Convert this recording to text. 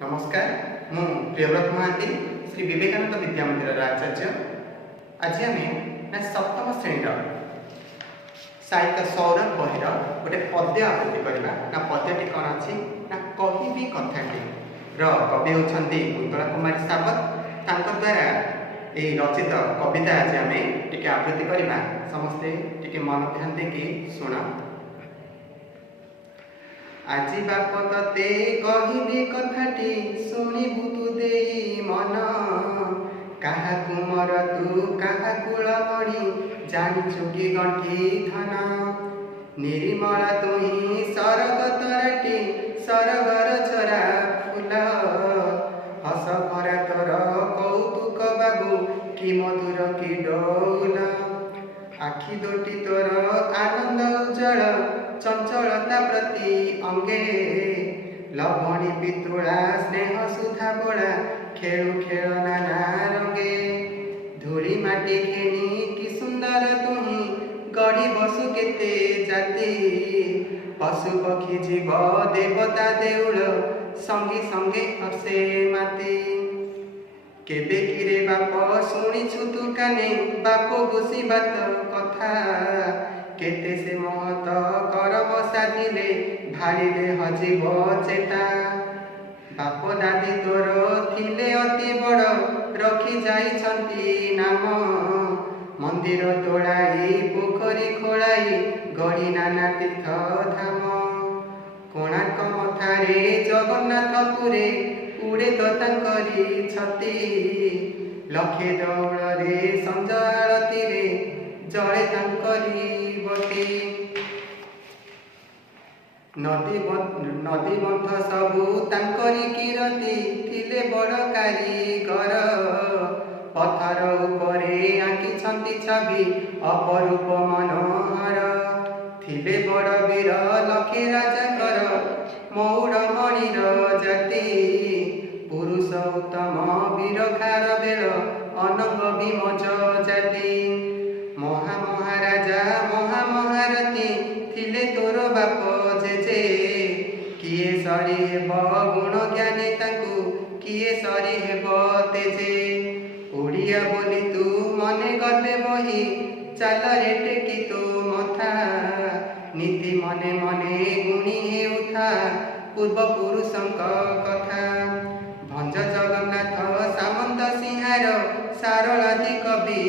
नमस्कार मु प्रियव्रत महांती श्री विवेकानंद विद्या मंदिर आचार्य। आज आम ना सप्तम श्रेणी साहित्य सौरभ बहिर गोटे पद्य आवृत्ति करवा ना पद्यटी कौन अच्छी ना कहबी कथाटी कवि होती कुंतला कुमारी सावत द्वारा ये रचित कविता आज आम टे आवृत्ति करवा समस्ते टे मन ध्यान देकी शुण। আজি বাপ ততে কহিবি কথাটি শুনিবু তু দেই মন কাহাকু মর তু কাহা কুଳ মଣି জানিছু কি গଣ୍ଠି ধନ নির্মল তুহি ସରଗ ତରାଟି ସରଗର ଛରା ফুল হস ভরা তোর কৌতুক বাবু কি মধুর কি ডৌল আখি দুটি তোর আনন্দ উজ্জ্বল चंचलता प्रति अंगे लवणी पितुला स्नेह सुधा बोला खेलु खेल नाना रंगे धूली माटी घेनी कि सुंदर तुही गढ़ी बसु केते जाति पशु पक्षी जीव देवता देउल संगी संगे हसे माती केबे किरे बाप शुणीछु तु काने बाप घुसी बात कथा केते से महत करम साधिले भाड़िले हजिब चेता बाप दादी तोर थिले अति बड़ रखी जाइछंती नाम मंदिर तोड़ाई पोखरी खोलाई गढ़ी नाना तीर्थ धाम कोणार्क मथारे जगन्नाथपुरे उड़े तो तांकरी छती लखे दौड़े संज आरती रे जड़े तांकरी बती नदी बंध सबू तांकरी कीरती थिले बड़ कारीगर पथर उपरे आंकिछंती छवि अपरूप मनोहर थिले बड़ वीर लखे राजाकर मौड़ मणिर जाति पुरुष उत्तम वीर खार बेल अनंग विमोच जाति महा महाराजा महा महारथी थिले तोर बाप जेजे किए सरी हेब गुण ज्ञानी ताकू किए सरी हेब तेजे ओडिया बोली तू मने गर्वे बही चाल रे टेकी तू मथा नीति मने मने गुणी हेउथा पूर्व पुरुषंक कथा भंज जगन्नाथ सामंत सिंहार सारलादि कवि।